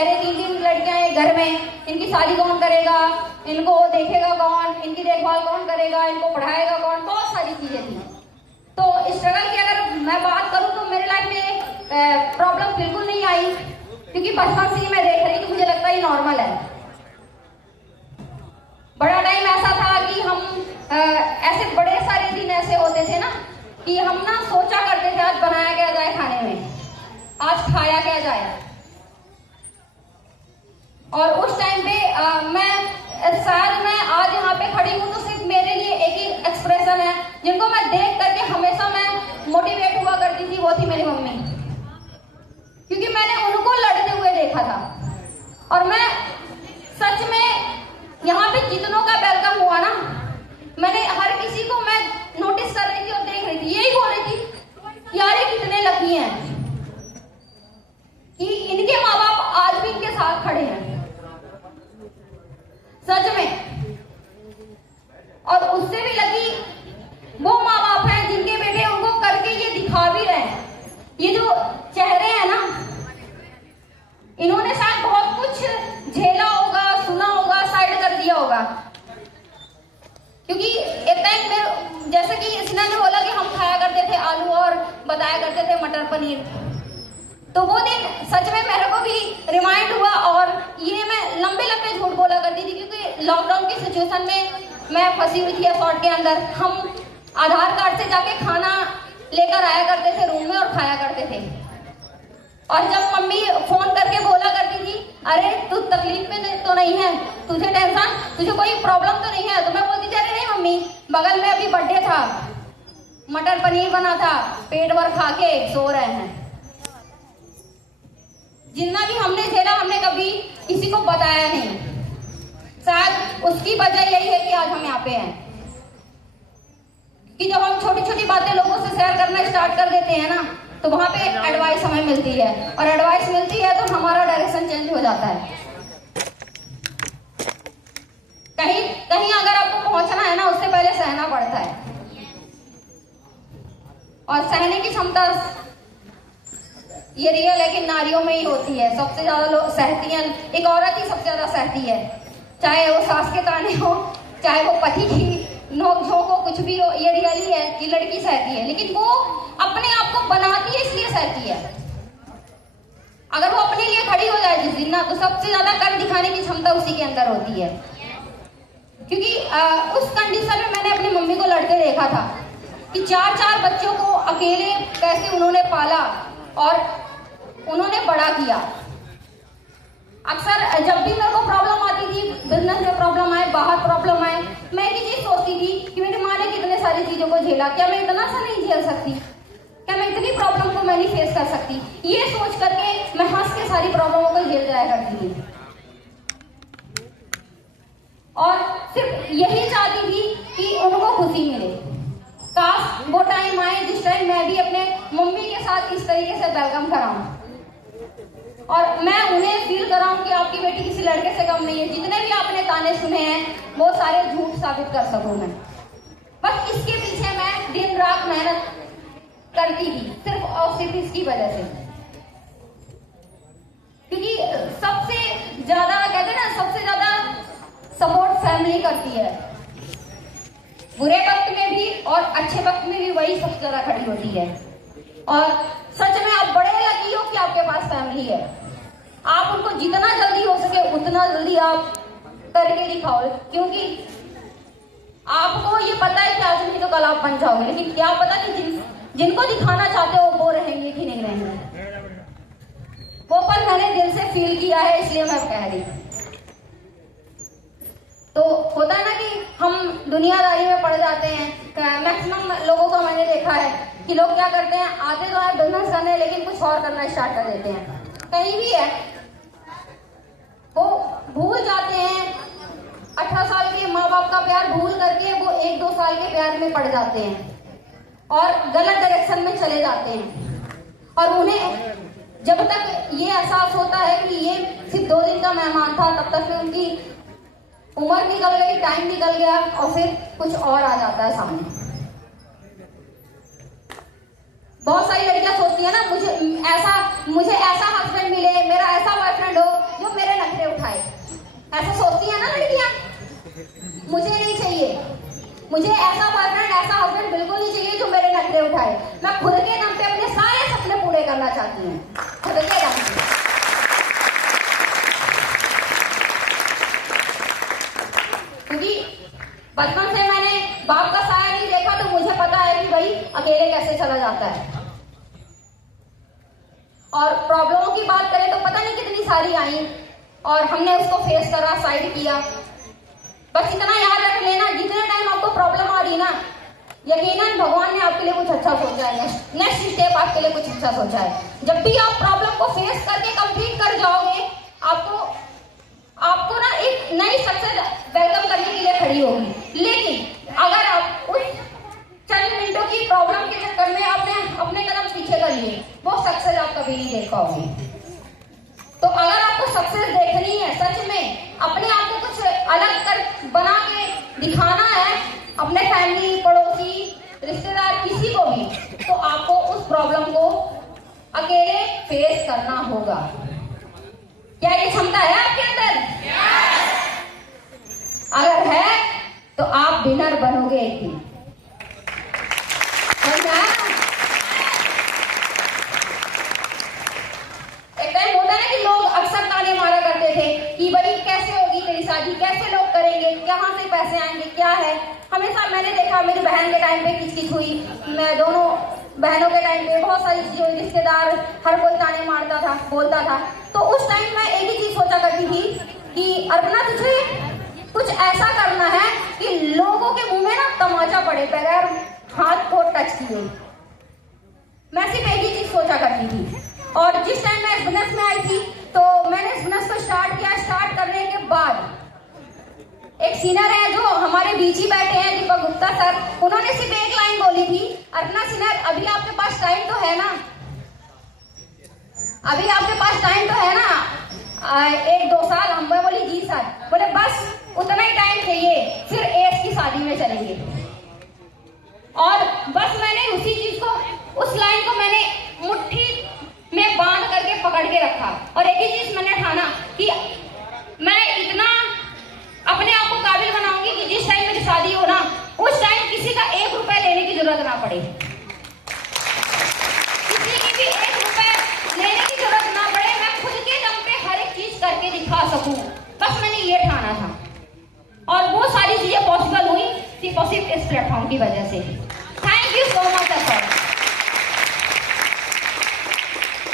कह रहे 3-3 लड़कियां हैं घर में, इनकी शादी कौन करेगा, इनको देखेगा कौन, इनकी देखभाल कौन करेगा, इनको पढ़ाएगा कौन, बहुत सारी चीजें थी। तो स्ट्रगल की अगर मैं बात करूं तो मेरे लाइफ में प्रॉब्लम बिल्कुल नहीं आई, क्योंकि बचपन से ही मैं देख रही थी, मुझे लगता है नॉर्मल है। बड़ा टाइम ऐसा था कि हम ऐसे बड़े सारे दिन ऐसे होते थे ना कि हम ना सोचा करते थे आज बनाया क्या जाए खाने में, आज खाया क्या जाए। और उस टाइम पे शायद मैं आज यहाँ पे खड़ी हूँ तो सिर्फ मेरे लिए एक ही एक्सप्रेशन है जिनको मैं देख करके हमेशा मैं मोटिवेट हुआ करती थी, वो थी मेरी मम्मी। क्योंकि मैंने उनको लड़ते हुए देखा था और मैं सच में यहाँ पे जितनों का वेलकम हुआ ना, मैंने हर किसी को मैं नोटिस कर रही थी और देख रही थी, यही बोल रही थी यार ये कितने लकी हैं कि इनके माँ बाप आज भी इनके साथ खड़े हैं, सच में। और उससे भी लकी वो माँ बाप हैं जिनके बेटे उनको करके ये दिखा भी रहे हैं। ये जो चेहरे हैं ना, इन्होंने शायद बहुत कुछ झेला होगा, सुना होगा, साइड कर दिया होगा। क्योंकि एक टाइम में जैसे कि इसने बोला कि हम खाया करते थे आलू और बताया करते थे मटर पनीर, तो वो दिन सच में मेरे को भी रिमाइंड हुआ। और ये मैं लंबे लंबे झूठ बोला करती थी, क्योंकि लॉकडाउन की सिचुएशन में मैं फंसी हुई थी एयरपोर्ट के अंदर। हम आधार कार्ड से जाके खाना लेकर आया करते थे रूम में और खाया करते थे। और जब मम्मी फोन करके बोला करती थी अरे तू तकलीफ में तो नहीं है, तुझे टेंशन, तुझे कोई प्रॉब्लम तो नहीं है, तो मैं बोलती थी अरे नहीं मम्मी, बगल में अभी बर्थडे था, मटर पनीर बना था, पेट भर खा के सो रहे हैं। जितना भी हमने झेला हमने कभी किसी को बताया नहीं। शायद उसकी वजह यही है कि आज हम यहाँ पे हैं, कि जब हम छोटी छोटी बातें लोगों से शेयर करना स्टार्ट कर देते हैं ना, तो वहां पे एडवाइस हमें मिलती है, और एडवाइस मिलती है तो हमारा डायरेक्शन चेंज हो जाता है। कहीं कहीं अगर आपको पहुंचना है ना, उससे पहले सहना पड़ता है, और सहने की क्षमता ये रियल है कि नारियों में ही होती है। सबसे ज्यादा लोग सहती हैं, एक औरत ही सबसे ज्यादा सहती है, चाहे वो सास के ताने हो, चाहे वो पति की नोक झोंक हो, कुछ भी हो। ये रियली है कि लड़की सहती है, लेकिन वो अपने आप को बनाती है इसलिए सहती है। अगर वो अपने लिए खड़ी हो जाए जिस दिन ना, तो सबसे ज्यादा कर दिखाने की क्षमता उसी के अंदर होती है। क्योंकि उस कंडीशन में मैंने अपनी मम्मी को लड़ते देखा था कि 4 बच्चों को अकेले कैसे उन्होंने पाला और उन्होंने बड़ा किया। अक्सर जब भी मेरे को प्रॉब्लम आती थी, बिजनेस में प्रॉब्लम आए, बाहर प्रॉब्लम आए, मैं एक चीज सोचती थी कि मेरी माँ ने कितने सारी चीजों को झेला, क्या मैं इतना सा नहीं झेल सकती, क्या मैं इतनी प्रॉब्लम को मैं नहीं फेस कर सकती। ये सोच करके मैं हंस के सारी प्रॉब्लमों को झेल जाया करती थी, और सिर्फ यही चाहती थी कि उनको खुशी मिले। काश वो टाइम आए जिस टाइम मैं भी अपने मम्मी के साथ इस तरीके से वेलकम कराऊं, और मैं उन्हें फील कराऊं कि आपकी बेटी किसी लड़के से कम नहीं है। जितने भी आपने ताने सुने हैं वो सारे झूठ साबित कर सकूं मैं। बस इसके पीछे मैं दिन रात मेहनत करती थी, सिर्फ और सिर्फ इसकी वजह से। क्योंकि सबसे ज्यादा कहते हैं ना, सबसे ज्यादा सपोर्ट फैमिली करती है। बुरे वक्त में भी और अच्छे वक्त में भी वही सबसे ज्यादा खड़ी होती है। और सच में आप बड़े लकी हो कि आपके पास फैमिली है। आप उनको जितना जल्दी हो सके उतना जल्दी आप करके दिखाओ, क्योंकि आपको ये पता है कि आज नहीं तो कल आप बन जाओगे, लेकिन क्या पता कि जिनको दिखाना चाहते हो वो रहेंगे कि नहीं रहेंगे। वो पल मैंने दिल से फील किया है, इसलिए मैं कह रही हूँ। तो होता है ना कि हम दुनियादारी में पड़ जाते हैं। मैक्सिमम लोगों को मैंने देखा है कि लोग क्या करते हैं, आते तो है बिजनेस करने, लेकिन कुछ और करना स्टार्ट कर देते हैं। कहीं भी है वो भूल जाते हैं 18 साल के माँ बाप का प्यार भूल करके वो 1-2 साल के प्यार में पड़ जाते हैं और गलत डायरेक्शन में चले जाते हैं। और उन्हें जब तक ये एहसास होता है कि ये सिर्फ 2 दिन का मेहमान था, तब तक उनकी उम्र निकल गई, टाइम निकल गया, और फिर कुछ और आ जाता है सामने। बहुत सारी लड़कियां सोचती है ना, मुझे ऐसा हस्बैंड मिले, मेरा ऐसा बॉयफ्रेंड हो मुझे नहीं चाहिए। मुझे ऐसा बॉयफ्रेंड, ऐसा हस्बैंड बिल्कुल नहीं चाहिए जो मेरे नखरे उठाए। मैं खुद के दम पे अपने सारे सपने पूरे करना चाहती हूँ, खुद के दम पे। क्योंकि बचपन से मैंने बाप का साया नहीं देखा, तो मुझे पता है कि भाई अकेले कैसे चला जाता है। और प्रॉब्लमों की बात करें तो पता नहीं कितनी सारी आई और हमने उसको फेस करा, साइड किया। बस इतना याद रख लेना, जितने टाइम आपको प्रॉब्लम आ रही ना, यकीनन भगवान ने आपके लिए कुछ अच्छा सोचा है, नेक्स्ट स्टेप आपके लिए कुछ अच्छा सोचा है। जब भी आप प्रॉब्लम को फेस करके कंप्लीट कर जाओगे, आपको ना एक नई सक्सेस वेलकम करने के लिए खड़ी होगी। लेकिन अगर आप उस चंद मिनटों की प्रॉब्लम के चक्कर में आपने अपने कदम पीछे कर लिए, वो सक्सेस आप कभी नहीं देख पाओगे। तो अगर आपको सक्सेस देखनी है, सच में अपने आप को कुछ अलग कर बना के दिखाना है, अपने फैमिली, पड़ोसी, रिश्तेदार, किसी को भी, तो आपको उस प्रॉब्लम को अकेले फेस करना होगा। क्या ये क्षमता है आपके अंदर? अगर है तो आप विनर बनोगे एक दिन। एक टाइम होता है ना कि लोग अक्सर ताने मारा करते थे कि भाई कैसे होगी तेरी शादी, कैसे लोग करेंगे, कहाँ से पैसे आएंगे, क्या है। हमेशा मैंने देखा, मेरी बहन के टाइम पे किचकिच हुई, मैं दोनों बहनों के टाइम पे बहुत सारी चीजें हुई, रिश्तेदार हर कोई ताने मारता था, बोलता था। तो उस टाइम मैं एक ही चीज सोचा करती थी कि अर्पणा, तुझे कुछ ऐसा करना है कि लोगों के मुंह में ना तमाचा पड़े बगैर हाथ को टच किए। मैं सिर्फ एक ही चीज सोचा करती थी। और जिस टाइम मैं इस बिजनेस में आई थी, तो मैंने इस बिजनेस को स्टार्ट किया। स्टार्ट करने के बाद एक सीनियर है जो हमारे बीच ही बैठे हैं, दीपक गुप्ता सर, उन्होंने सिर्फ एक लाइन बोली थी, अर्पणा सीनियर, अभी आपके पास टाइम तो है ना, अभी आपके पास टाइम तो है ना, 1-2 साल। हम बोली जी सर। बोले बस उतना ही टाइम चाहिए, फिर एस की शादी में चलेंगे। और बस मैंने उसी चीज को, उस लाइन को मैंने मुट्ठी में बांध करके पकड़ के रखा और एक ही चीज मैंने ठाना कि मैं इतना अपने आप को काबिल बनाऊंगी कि जिस टाइम मेरी शादी हो ना, उस टाइम किसी का 1 रुपया लेने की जरूरत ना पड़े, किसी की भी 1 रुपया लेने की जरूरत ना पड़े। मैं खुद के दम पे हर एक चीज करके दिखा सकूं, बस मैंने ये ठाना था। और वो सारी चीजें पॉसिबल हुई सिर्फ इस प्लेटफॉर्म की वजह से। Thank you so much sir.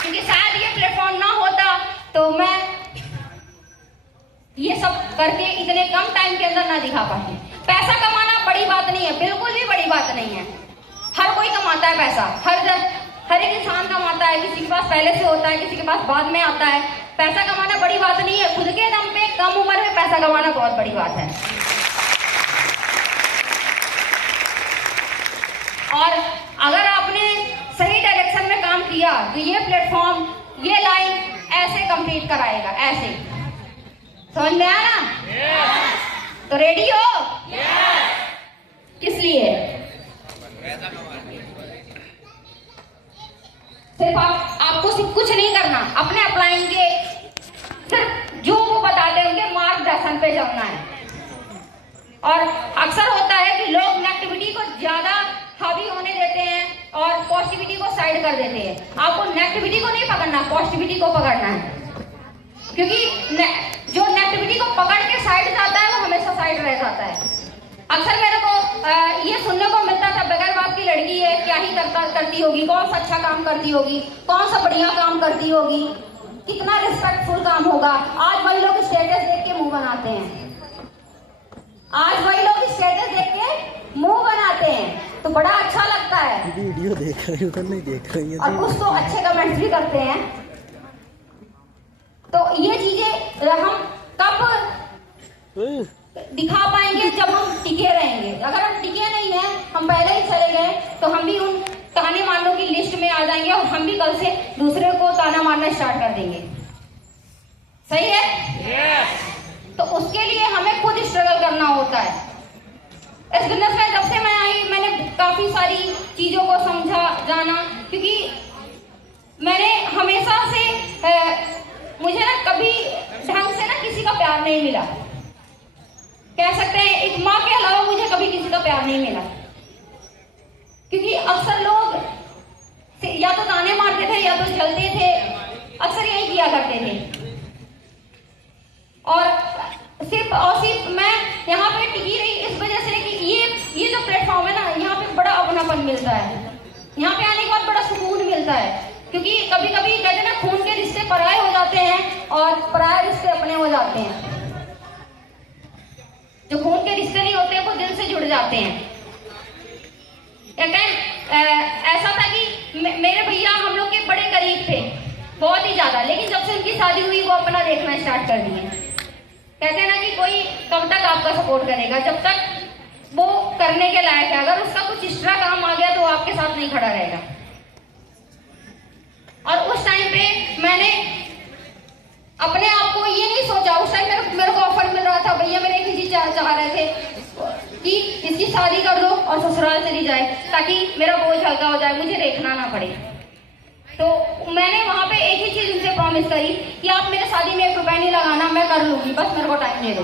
क्योंकि शायद ये प्लेटफॉर्म ना होता तो मैं ये सब करके इतने कम टाइम के अंदर ना दिखा पाती। पैसा कमाना बड़ी बात नहीं है, बिल्कुल भी बड़ी बात नहीं है। हर कोई कमाता है पैसा, हर एक इंसान कमाता है, किसी के पास पहले से होता है, किसी के पास बाद में आता है। पैसा कमाना बड़ी बात नहीं है, खुद के दम पे कम उम्र में पैसा कमाना बहुत बड़ी बात है। और अगर आपने सही डायरेक्शन में काम किया तो ये प्लेटफॉर्म, ये लाइन ऐसे कंप्लीट कराएगा, ऐसे। समझ में आया ना? तो रेडी हो? किस लिए? सिर्फ आपको सिर्फ कुछ नहीं करना, अपने अपलाइन के सिर्फ जो वो बताते हैं उनके मार्गदर्शन पे चलना है। और अक्सर होता है कि लोग नेगेटिविटी को ज्यादा हावी होने देते हैं और पॉजिटिविटी को साइड कर देते हैं। आपको नेगेटिविटी को नहीं पकड़ना, पॉजिटिविटी को पकड़ना है। क्योंकि जो नेगेटिविटी को पकड़ के साइड जाता है वो हमेशा साइड रह जाता है। अक्सर मेरे को ये सुनने को मिलता था, बगैर बाप की लड़की है, क्या ही करती होगी, कौन सा अच्छा काम करती होगी, कौन सा बढ़िया काम करती होगी, कितना रिस्पेक्टफुल काम होगा। आज वही लोग स्टेटस देख के मुंह बनाते हैं, आज वही लोग स्टेटस देख के मुंह बनाते हैं, तो बड़ा अच्छा लगता है। वीडियो देख रही हूँ, नहीं देख रही है, और कुछ तो अच्छे कमेंट्स भी करते हैं। तो ये चीजें हम कब दिखा पाएंगे? जब हम टिके रहेंगे। अगर हम टिके नहीं हैं, हम पहले ही चले गए, तो हम भी उन ताने मारने की लिस्ट में आ जाएंगे और हम भी कल से दूसरे को ताना मारना स्टार्ट कर देंगे। सही है? yes. तो उसके लिए हमें खुद स्ट्रगल करना होता है। इस बिजनेस में जब से मैं आई, मैंने काफी सारी चीजों को समझा, जाना, क्योंकि मैंने हमेशा से मुझे ना कभी ढंग से ना किसी का प्यार नहीं मिला। कह सकते हैं एक माँ के अलावा मुझे कभी किसी का प्यार नहीं मिला, क्योंकि अक्सर लोग या तो ताने मारते थे या तो जलते थे, अक्सर यही किया करते थे। और सिर्फ मैं यहाँ पे टिकी रही इस वजह से कि ये जो प्लेटफॉर्म है ना, यहाँ पे बड़ा अपनापन मिलता है, यहाँ पे आने के बाद बड़ा सुकून मिलता है। क्योंकि कभी कभी कहते हैं ना, खून के रिश्ते पराये हो जाते हैं और पराये रिश्ते अपने हो जाते हैं। जो खून के रिश्ते नहीं होते वो दिल से जुड़ जाते हैं। एक टाइम ऐसा था कि मेरे भैया हम लोग के बड़े करीब थे, बहुत ही ज्यादा, लेकिन जब से उनकी शादी हुई वो अपना देखना स्टार्ट कर दिए। कहते हैं ना कि कोई कब तक आपका सपोर्ट करेगा, जब तक वो करने के लायक है। अगर उसका कुछ एक्स्ट्रा काम आ गया तो आपके साथ नहीं खड़ा रहेगा। और उस टाइम पे मैंने अपने आप को ये नहीं सोचा, उस टाइम मेरे को ऑफर मिल रहा था, भैया मेरे एक चीज चाह रहे थे कि इसकी शादी कर दो और ससुराल चली जाए ताकि मेरा बोझ हल्का हो जाए, मुझे देखना ना पड़े। तो मैंने वहां पे एक ही चीज उनसे प्रॉमिस करी कि आप मेरे शादी में 1 रुपया नहीं लगाना, मैं कर लूंगी, बस मेरे को टाइम दे दो।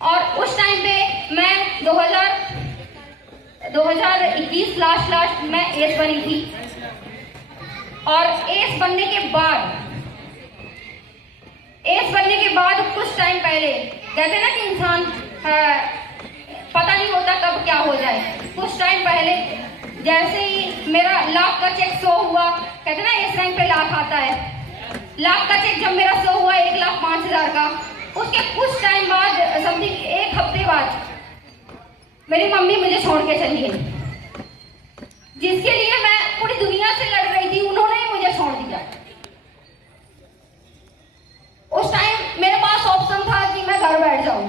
और उस टाइम पे मैं 2021 लास्ट में एस बनी थी। और एस बनने के बाद कुछ टाइम पहले, कहते ना कि इंसान पता नहीं होता कब क्या हो जाए। कुछ टाइम पहले जैसे ही मेरा लाख का चेक शो हुआ, कहते ना एस रैंक पे लाख आता है, लाख का चेक जब मेरा शो हुआ 1,05,000 का, उसके कुछ टाइम बाद, समथिंग 1 हफ्ते बाद, मेरी मम्मी मुझे छोड़ के चली गई। जिसके लिए मैं पूरी दुनिया से लड़ रही थी, उन्होंने मुझे छोड़ दिया। उस टाइम मेरे पास ऑप्शन था कि मैं घर बैठ जाऊं,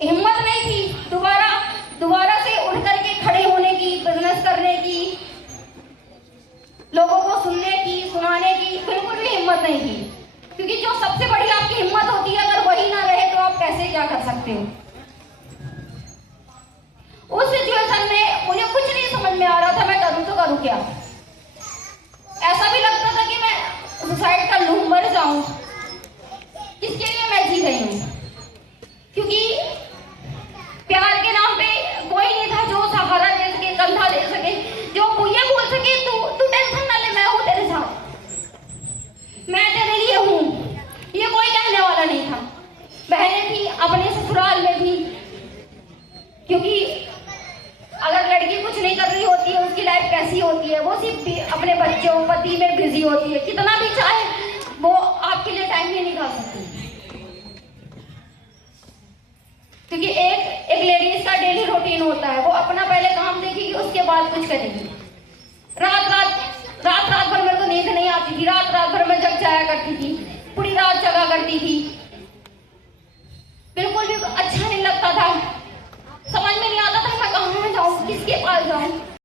हिम्मत नहीं थी दोबारा से उठ करके खड़े होने की, बिजनेस करने की, लोगों को सुनने की, सुनाने की, बिल्कुल भी हिम्मत नहीं थी। क्योंकि जो सबसे बड़ी आपकी हिम्मत होती है, अगर वही ना रहे तो आप कैसे क्या कर सकते हो। उस सिचुएशन में मुझे कुछ नहीं समझ में आ रहा था, मैं करूं तो करूं क्या। ऐसा भी लगता था कि मैं सुसाइड कर लूं, मर जाऊं। किसके लिए मैं जी रही हूं? क्योंकि प्यार के नाम पे कोई नहीं था जो सहारा दे सके, कंधा दे सके, जो ये बोल सके तू टेंशन ना ले, मैं हूं तेरे साथ, मैं तेरे लिए हूं। ये कोई कहने वाला नहीं था। बहनें थी अपने ससुराल में भी, क्योंकि अगर लड़की कुछ नहीं कर रही होती है, उसकी लाइफ कैसी होती है, वो सिर्फ अपने बच्चों पति में बिजी होती है। कितना भी चाहे वो आपके लिए टाइम नहीं निकाल सकती। क्योंकि एक लेडीज का डेली रूटीन होता है, वो अपना पहले काम देखेगी, उसके बाद कुछ करेगी। रात भर मेरे को नींद नहीं आती थी, रात